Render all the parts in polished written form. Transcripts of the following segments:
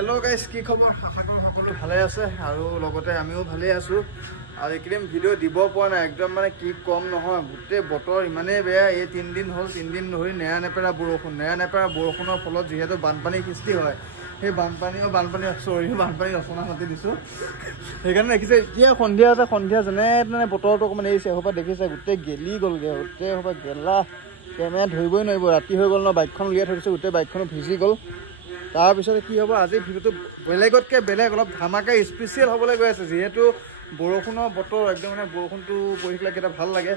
hello guys की खबर आशा करो সকলো ভালে আছে আৰু লগতে আমিও ভালে আছো আৰু একদম ভিডিও দিব পোৱা নাই একদম মানে কি কম নহয় গুটে বতৰ ইমানে বেয়া এই 3 দিন হল 3 দিন ধৰি নেৰানেপেৰা বৰষুণৰ ফলত যেহেতু বানপানী সৃষ্টি হয় সেই বানপানী ৰচনা মাতি দিছো সেইকাৰণে দেখিছে এতিয়া সন্ধিয়া যেনে বতৰটো অকমান এৰিছে হবা দেখিছে গুটে গেলি গলগে গুটে হবা গেলা কেমেৰা ধৰিবই নোৱাৰিব ৰাতি হৈ গল ন বাইকখন উলিয়াই থৈছো গুটে বাইকখন ভিজি গল তাৰ পিছতে কি হ'ব আজি ভিডিওটো বেলেগতকৈ বেলেগ অলপ ধামাকা স্পেচিয়েল হ'বলৈ গৈ আছে যেহেতু বৰষুণৰ বতৰ একদম মানে বৰষুণটো পৰি থাকিলে কেইটা ভাল লাগে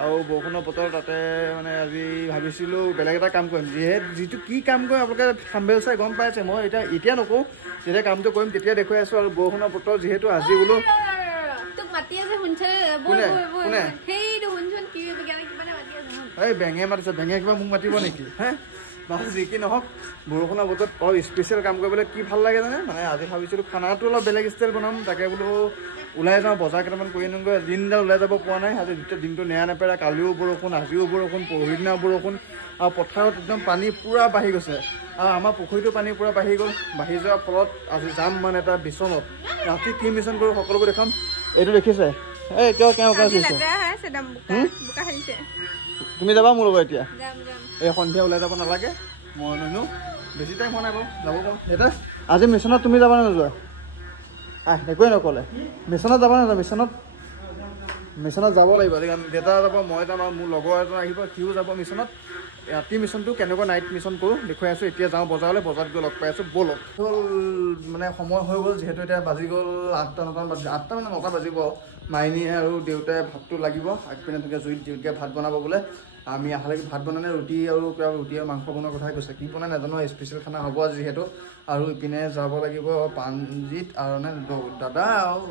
আৰু বৰষুণৰ বতৰ তাতে মানে আজি ভাবিছিলোঁ বেলেগ এটা কাম কৰিম যিটো কি কাম কৰিম আপোনালোকে থাম্বনেল চাই গম পাইছে মই এতিয়া নকওঁ যেতিয়া কামটো কৰিম তেতিয়া দেখুৱাই আছোঁ আৰু বৰষুণৰ বতৰ যিহেতু আজি বোলো এই বেঙে মাতিছে বেঙে কিবা মোক মাতিব নেকি হে যি কি নহওক বৰষুণৰ বতৰত অলপ স্পেচিয়েল কাম কৰিবলৈ কি ভাল লাগে জানে মানে আজি ভাবিছিলোঁ খানাটো অলপ বেলেগ ষ্টাইল বনাম তাকে বোলো ওলাই যাওঁ বজাৰ কেইটামান কৰি আনোগৈ দিনডাল ওলাই যাব পোৱা নাই আজি দুটা দিনটো নেৰানেপেৰা কালিও বৰষুণ আজিও বৰষুণ পৰহিদিনা বৰষুণ আৰু পথাৰত একদম পানী পূৰা বাঢ়ি গৈছে আৰু আমাৰ পুখুৰীটো পানী পূৰা বাঢ়ি গ'ল বাঢ়ি যোৱাৰ ফলত আজি যাম মানে এটা মিছনত ৰাতি কি মিছন কৰোঁ সকলোবোৰ দেখাম এইটো দেখিছে এই তুমি যাবা মোৰ লগত এতিয়া এই সন্ধিয়া ওলাই যাব নালাগে মই ননো বেছি টাইম হোৱা নাই বাৰু যাব পাৰোঁ এতিয়া আজি মিছনত তুমি যাবা নে নোযোৱা একোৱে নক'লে মিছনত যাবা নাযাওঁ মিছনত যাব লাগিব দেউতা যাব মই যাম আৰু মোৰ লগৰ এজন আহিব সিও যাব মিছনত ৰাতি মিছনটো কেনেকুৱা নাইট মিছন কৰোঁ দেখুৱাই আছোঁ এতিয়া যাওঁ বজাৰলৈ বজাৰত গৈ লগ পাই আছোঁ ব'লক হ'ল মানে সময় হৈ গ'ল যিহেতু এতিয়া বাজি গ'ল 8টা মানে 9টা বাজিব মাইনী আৰু দেউতাই ভাতটো লাগিব আগপিনে তেনেকৈ জুইত ভাত বনাব বোলে আমি আহালৈকে ভাত বনালে ৰুটি আৰু মাংস বনোৱাৰ কথাই কৈছে কি বনাই নাজানো স্পেচিয়েল খানা হ'ব যিহেতু আৰু ইপিনে যাব লাগিব পাঞ্জিত আৰু নে দাদা আৰু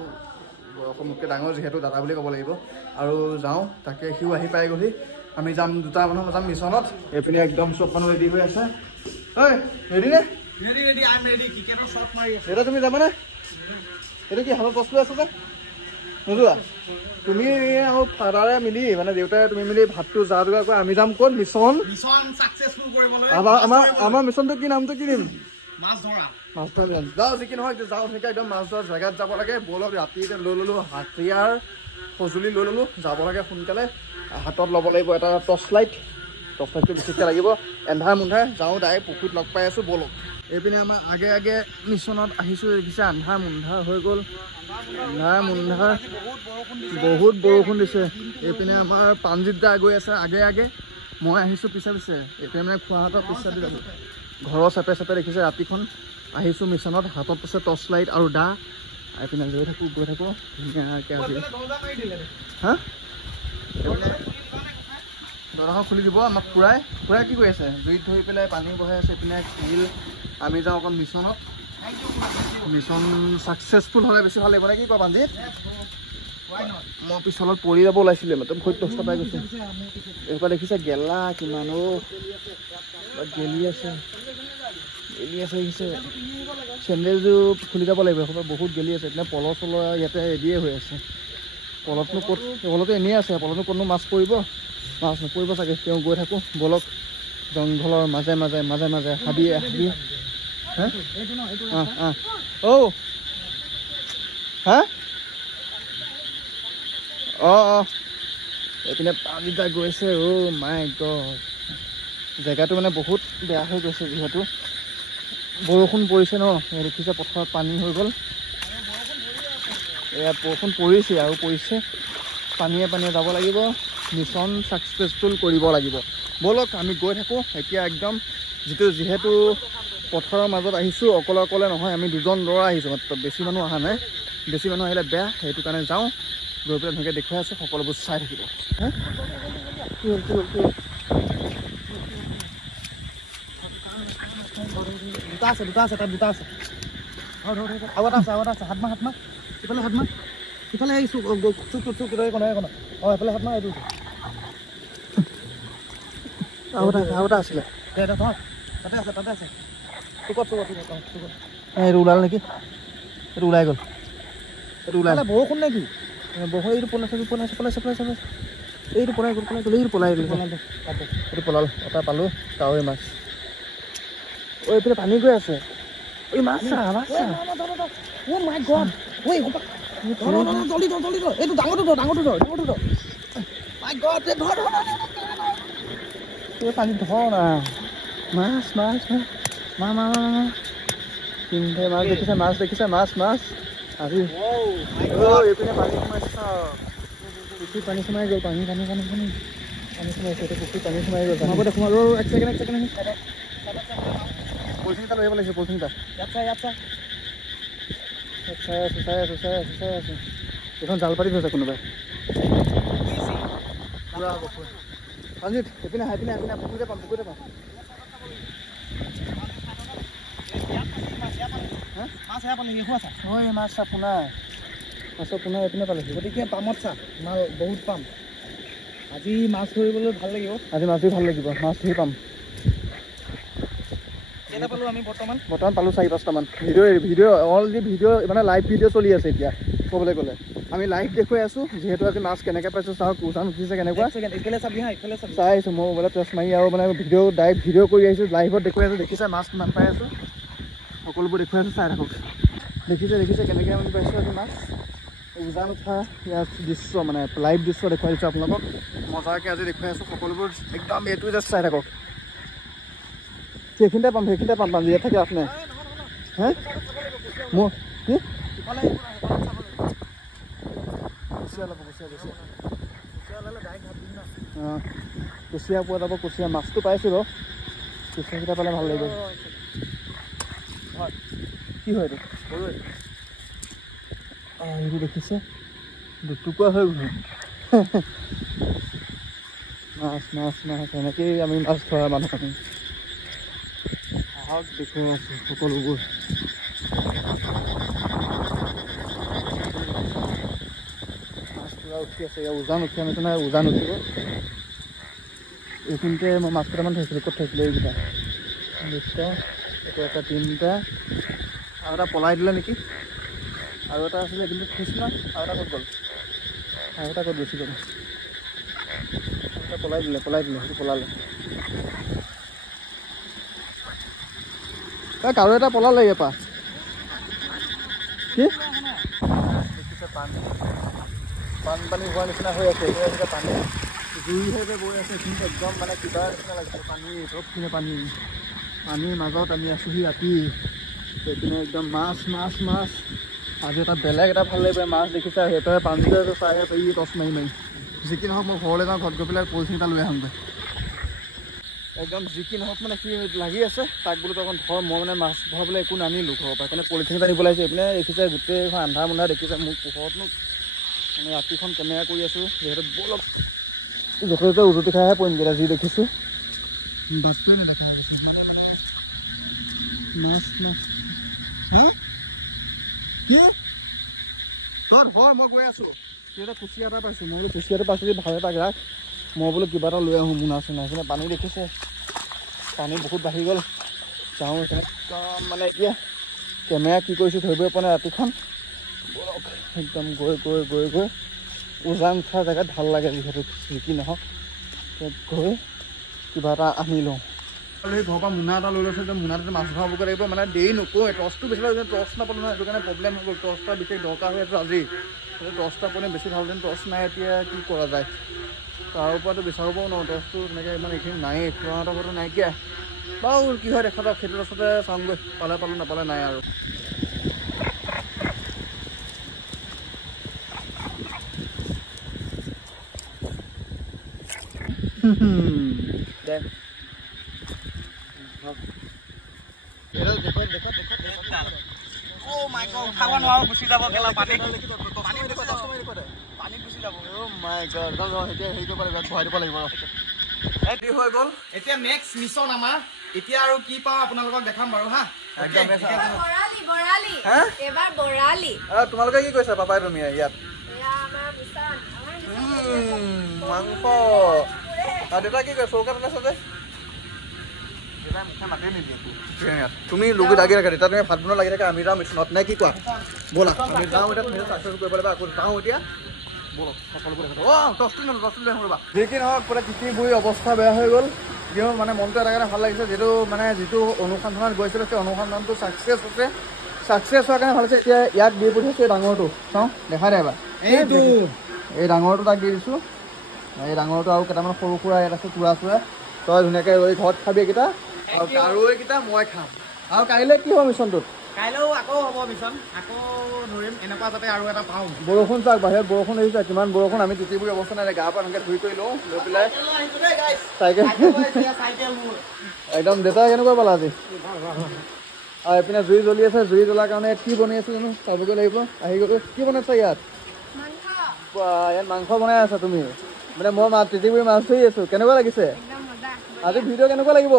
মোতকৈ ডাঙৰ যিহেতু দাদা বুলি ক'ব লাগিব আৰু যাওঁ তাকে সিও আহি পাই গ'লি আমি যাম 2টা মানুহ যাম মিছনত এইপিনে একদম চব মানুহ ৰেডি হৈ আছে ঐ ৰেডি নে এতিয়া তুমি যাবানে এইটো কি হাতত বস্তু আছে যে নোযোৱা তুমি আৰু ফাদাৰে মিলি মানে দেউতাই তুমি মিলি ভাতটো যা যোগাৰ কৰা আমি যাম ক'ত মিছন আমাৰ মিছনটো কি নামটো কি দিম মাছ ধৰা যাওঁ যি কি নহয় যাওঁ তেনেকৈ একদম মাছ ধৰা জেগাত যাব লাগে ব'লক ৰাতি লৈ ল'লোঁ হাতীয়াৰ সঁজুলি লৈ ল'লোঁ যাব লাগে সোনকালে হাতত ল'ব লাগিব এটা টৰ্চ লাইটটো বেছিকৈ লাগিব এন্ধাৰ মুন্ধাৰ যাওঁ ডাইৰেক্ট পুখুৰীত লগ পাই আছোঁ ব'লক এইপিনে আমাৰ আগে মিছনত আহিছোঁ দেখিছে আন্ধাৰ মুন্ধাৰ হৈ গ'ল বহুত বৰষুণ দিছে এইপিনে আমাৰ পাঞ্জিত দা গৈ আছে আগে মই আহিছোঁ পিছে এইপিনে মানে খোৱাহাতৰ পিছা দি যাব ঘৰৰ চেপে দেখিছে ৰাতিখন আহিছোঁ মিছনত হাতত আছে টৰ্চ লাইট আৰু দা এইপিনে গৈ থাকোঁ ধুনীয়াকৈ আজি হা দৰখন খুলি দিব আমাক খুৰাই কি কৰি আছে জুইত ধৰি পেলাই পানী বহাই আছে এইপিনে শিল আমি যাওঁ অকণ মিছন ছাকচেছফুল হ'লে বেছি ভাল লাগিব নে কি কোৱা পাঞ্জিত মই পিছলত পৰি যাব ওলাইছিলে মানে ভৰিত দহটা পাই গৈছে এইবাৰ দেখিছে গেলা কিমান গেলি আছে দেখিছে চেণ্ডেলযোৰ খুলি যাব লাগিব এইসোপা বহুত গেলি আছে এতিয়া পল চল ইয়াতে ৰেডিয়ে হৈ আছে পলতো এনেই আছে পলতো কোনো মাছ নপৰিব চাগে তেওঁ গৈ থাকোঁ ব'লক জংঘলৰ মাজে হাবি এইপিনে পানীটা গৈছে মাই গড জেগাটো মানে বহুত বেয়া হৈ গৈছে যিহেতু বৰষুণ পৰিছে ন দেখিছে পথাৰত পানী হৈ গ'ল এয়া বৰষুণ পৰিছে পানীয়ে যাব লাগিব মিছন ছাকচেছফুল কৰিব লাগিব ব'লক আমি গৈ থাকোঁ এতিয়া একদম যিহেতু পথাৰৰ মাজত আহিছোঁ অকলে নহয় আমি 2জন ল'ৰা আহিছোঁ মাত্ৰ বেছি মানুহ অহা নাই বেছি মানুহ আহিলে বেয়া সেইটো কাৰণে যাওঁ গৈ পেলাই ধুনীয়াকৈ দেখুৱাই আছোঁ সকলোবোৰ চাই থাকিব দুটা আছে তাত দুটা আছে আৰু এটা আছে হাত মাৰ ইফালে আহিছোঁ চুক এইফালে হাত মাৰ এইটো আৰু এটা আছিলে তাতে আছে এইটো ওলাল নেকি এইটো ওলাই গ'ল বৰষুণ নে কি বৰষুণ এইটো পলাই গ'ল এইটো পলাল এটা পালোঁ কাৱৈ মাছ এইপিনে পানী গৈ আছে এই মাছা মাছা ও মাই গড ওই জলদি এইটো ডাঙৰটো ধৰ মাই গড এ ধৰ এই পানী ধৰ না মাছ মাছ মা মা মা তিনিটা মাছ দেখিছে মাছ আজি এইপিনে পানী সোমাইছে পুখুৰী পানী সোমাই গ'ল পানী সোমাইছে এতিয়া পুখুৰী পানী সোমাই গ'ল হ'ব দে সোমালো এক ছেকেণ্ড পলিথিনটা লৈ আহিব লাগিছে পলিথিনটা ইয়াত চাই আছো এইখন জাল পাতি থৈছে কোনোবাই সঞ্জিত এইপিনে পুখুৰীতে পাম মাছ পোনাই এইপিনে পালেহি গতিকে পামত চা মাল বহুত পাম আজি মাছ ধৰিবলৈ ভাল লাগিব মাছ ধৰি পাম কেইটা পালো আমি বৰ্তমান পালো 4-5টামান ভিডিঅ' অলৰেডি ভিডিঅ' মানে লাইভ ভিডিঅ' চলি আছে এতিয়া ক'বলৈ গ'লে আমি লাইভ দেখুৱাই আছোঁ যিহেতু আজি মাছ কেনেকৈ পাইছোঁ চাওক উজান উঠিছে কেনেকুৱা চাই আছোঁ মই মোবাইলত টেষ্ট মাৰি আৰু মানে ভিডিঅ' কৰি আহিছোঁ লাইভত দেখুৱাই আছোঁ দেখিছে মাছ কিমান পাই আছোঁ সকলোবোৰ দেখুৱাই আছোঁ চাই থাকক দেখিছে কেনেকৈ আমি পাইছোঁ আজি মাছ উজান উঠা ইয়াৰ দৃশ্য মানে লাইভ দৃশ্য দেখুৱাই দিছোঁ আপোনালোকক মজাকৈ আজি দেখুৱাই আছোঁ সকলোবোৰ একদম এইটো জাষ্ট চাই থাকক সেইখিনিতে পাম ইয়াত থাকে আপোনাৰ হে মোৰ কি কুচিয়া পোৱা যাব কুচিয়া মাছটো পাইছোঁ বাৰু কুচিয়াকেইটা পালে ভাল লাগিব কি হয় এইটো এইটো দেখিছে দুটুকুৰা হৈ গ'ল মাছ এনেকেই আমি মাছ ধৰা মানুহ আমি দেখুৱাই আছোঁ সকলোবোৰ মাছ পুৰা উঠি আছে উজান উঠি আমি উজান উঠিব এইখিনিতে মই মাছ কেইটামান থৈছিলোঁ ক'ত থৈছিলোঁ এইকেইটা 2টা এইটো এটা 3টা আৰু এটা পলাই দিলে নেকি আৰু এটা আছিলে কিন্তু থৈছিলোঁ আৰু এটা ক'ত গুচি গ'ল পলাই দিলে সেইটো পলালে কাৰো এটা পলালে ইয়াৰ পৰা কি দেখিছে বানপানী হোৱাৰ নিচিনা হৈ আছে এতিয়া পানী জুই হৈ বৈ আছে এইখিনিত একদম মানে কিবা নিচিনা লাগিছে পানী চবখিনি পানীৰ মাজত আমি আছোঁহি ৰাতি এইপিনে একদম মাছ আজি এটা বেলেগ এটা ভাল লাগিব মাছ দেখিছে সেইটোৱে পানীটো চাই পাৰি টচ মাৰি যি কি নহওক মই ঘৰলৈ যাওঁ ঘৰত গৈ পেলাই পলিথিনটা লৈ আহোঁগৈ একদম যি কি নহওক মানে কি লাগি আছে তাক বোলো তখন ধৰ মই মানে মাছ ধৰাবলৈ একো নানিলোঁ ঘৰৰ পৰা সেইকাৰণে পলিথিনটা নিব লাগিছে এইপিনে দেখিছে গোটেইখন আন্ধাৰ দেখিছে মোক পোহৰতনো মানে ৰাতিখন কেমেৰা কৰি আছোঁ যিহেতু অলপ য'তে ত'তে উজুতি খাইহে পৰিম কেইটা যি দেখিছোঁ বস্তুৱে নেদেখা লাগিছে মাছ কি তই ধৰ মই গৈ আছোঁ এটা কুচিয়া এটা পাইছোঁ মই বোলো কুচিয়াটো পাইছোঁ যদি ভাল এটাক ৰাখ মই বোলো কিবা এটা লৈ আহোঁ মোনা চোনা সেইখিনি পানী দেখিছে পানী বহুত বাঢ়ি গ'ল যাওঁ সেইকাৰণে একদম মানে এতিয়া কেমেৰা কি কৰিছোঁ ধৰিবই পৰা নাই ৰাতিখন একদম গৈ উজান উঠা জেগাত ভাল লাগে যিহেতু যি কি নহওক গৈ কিবা এটা আনি লওঁ সেই ঘৰৰ পৰা মোনা এটা লৈ লৈছোঁ মোনাটো মাছ ধৰাবগৈ লাগিব মানে দেৰি নকৰোঁ টৰ্চটো বেছি ভাল টৰ্চ নাপালোঁ নহয় সেইটো কাৰণে প্ৰব্লেম হৈ গ'ল টৰ্চটা বিশেষ দৰকাৰ হৈ আছে আজি টৰ্চটা পালে বেছি ভাল যেন টৰ্চ নাই এতিয়া কি কৰা যায় তাৰ ওপৰতো বিচাৰিবও নোৱাৰোঁ টৰ্চটো তেনেকৈ ইমান এইখিনি নায়েই খুৰাহঁতৰ ঘৰতো নাইকিয়া বাৰু কি হয় দেখা যাওক সেইটো ৰাস্তাতে চাওঁগৈ পালোঁ নাপালে নাই আৰু দে উঠাব নোৱাৰো গুচি যাব কেলা পানী গুচি যাব হেৰি কৰিব লাগিব ভৰাই দিব লাগিব হৈ গ'ল এতিয়া নেক্সট মিছন আমাৰ এতিয়া আৰু কি পাওঁ আপোনালোকক দেখাম বাৰু হা তোমালোকে কি কৈছা পাপাই তুমি ইয়াত মাংস দেউতা কি কয় চৌকাত আছে যে তুমি লগি লাগি থাকা তেতিয়া তুমি ভাত বনোৱা লাগি থাকা আমি যাওঁ মিছনত নে কি কোৱা ব'লা আমি যাওঁ এতিয়া তুমি চাকচেছ কৰিব লাগিব আকৌ যাওঁ এতিয়া ব'লক সকলোবোৰ দেখা যি কি নহওক পুৰা তিতি বুঢ়ী অৱস্থা বেয়া হৈ গ'ল কিয় মানে মনটো এটা কাৰণে ভাল লাগিছে যিটো মানে যিটো অনুসন্ধানত গৈছিলে সেই অনুসন্ধানটো ছাকচেছ হৈছে ছাকচেছ হোৱাৰ কাৰণে ভাল হৈছে এতিয়া ইয়াক দি পঠিয়াইছোঁ এই ডাঙৰটো চাওঁ দেখাই দে এবাৰ এইটো এই ডাঙৰটো তাক দি দিছোঁ এই ডাঙৰটো আৰু কেইটামান সৰু সুৰা ইয়াত আছে চূড়া চূড়া তই ধুনীয়াকৈ ৰৈ ঘৰত খাবি এইকেইটা আৰু এইকেইটা মই খাম আৰু কাইলৈ কি হ'ব মিছনটোত কাইলৈও আকৌ হ'ব মিছন আকৌ ধৰিম এনেকুৱা যাতে আৰু এটা পাওঁ বৰষুণ চাওক বাহিৰত বৰষুণ আহিছে কিমান বৰষুণ আমি তিতিবুৰি অৱস্থা নাই গা পা এনেকৈ ধুই কৰি লওঁ লৈ পেলাই চাইকেল একদম দেউতাই কেনেকুৱা পালা আজি আৰু এইপিনে জুই জ্বলি আছে জুই জ্বলাৰ কাৰণে কি বনাই আছে জানো চাবগৈ লাগিব আহি গ'লো কি বনাইছা ইয়াত ইয়াত মাংস বনাই আছা তুমি মানে মই তিতিবুৰি মাছ ধৰি আছোঁ কেনেকুৱা লাগিছে আজি ভিডিঅ' কেনেকুৱা লাগিব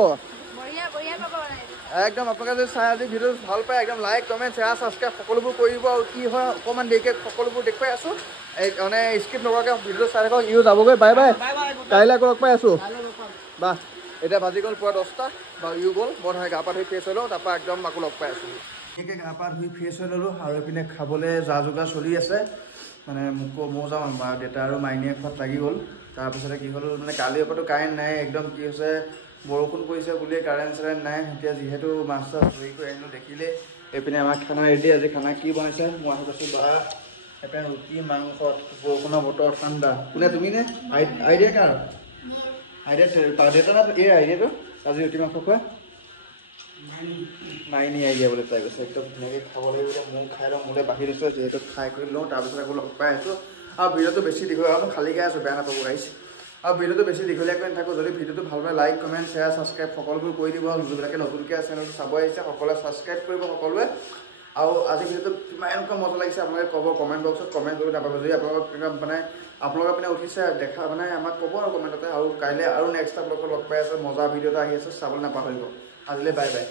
একদম আপোনালোকে যদি চাই আজি ভিডিঅ' ভাল পায় একদম লাইক কমেণ্ট শ্বেয়াৰ ছাবস্ক্ৰাইব সকলোবোৰ কৰি দিব আৰু কি হয় অকণমান দেৰিকৈ সকলোবোৰ দেখুৱাই আছোঁ এই মানে স্কিপ নকৰাকৈ ভিডিঅ' চাই থাকক ইও যাবগৈ বাই বাই কাইলৈ আকৌ লগ পাই আছোঁ বাহ এতিয়া বাজি গ'ল পুৰা 10টা বা ইও গ'ল মই গা পা ধুই ফ্ৰেছ হৈ লওঁ তাৰপৰা একদম আকৌ লগ পাই আছোঁ ঠিকে গা পা ধুই ফ্ৰেছ হৈ ল'লোঁ আৰু এইপিনে খাবলৈ যা যোগাৰ চলি আছে মানে মই যাওঁ দেউতা আৰু মাইনীয়ে খোৱাত লাগি গ'ল তাৰপিছতে কি হ'ল মানে কালিৰ পৰাতো কাৰেণ্ট নাই একদম কি হৈছে বৰষুণ পৰিছে বুলিয়ে কাৰেণ্ট চাৰেণ্ট নাই এতিয়া যিহেতু মাছ চাছ ধৰি কৰি আহিলোঁ দেখিলে এইপিনে আমাৰ খানা ৰেডি আজি খানা কি বনাইছে মই আহি পাইছোঁ বা এইপিনে ৰুটি মাংস বৰষুণৰ বতৰ ঠাণ্ডা কোনে তুমি নে আইডিয়া কাৰ আইডিয়া দেউতা না এই আইডিয়াটো আজি ৰুটি মাংস খোৱা মাইনী আইডিয়া বুলি তাই কৈছে একদম ধুনীয়াকৈ খাব লাগিব মোক খাই লওঁ মোলৈ বাঢ়ি লৈছোঁ যিহেতু খাই কৰি লওঁ তাৰপিছত আকৌ লগ পাই আছোঁ আৰু ভিডিঅ'টো বেছি দীঘলীয়া মই খালী গাই আছোঁ বেয়া নাপাব গাইছ আৰু ভিডিঅ'টো বেছি দীঘলীয়া কৰি নাথাকোঁ যদি ভিডিঅ'টো ভাল পায় লাইক কমেণ্ট শ্বেয়াৰ ছাবস্ক্ৰাইব সকলোবোৰ কৰি দিব যোনবিলাকে নতুনকৈ চেনেলটো চাব আহিছে সকলোৱে ছাবস্ক্ৰাইব কৰিব সকলোৱে আৰু আজি ভিডিঅ'টো কিমান এনেকুৱা মজা লাগিছে আপোনালোকে ক'ব কমেণ্ট বক্সত কমেণ্ট কৰিব নাপাব যদি আপোনালোকক মানে আপোনালোকৰ পিনে উঠিছে দেখা মানে আমাক ক'ব আৰু কমেণ্টতে আৰু কাইলৈ আৰু নেক্সট ব্লগত লগ পাই আছে মজা ভিডিঅ' এটা আহি আছে চাবলৈ নাপাহৰিব আজিলৈ বাই বাই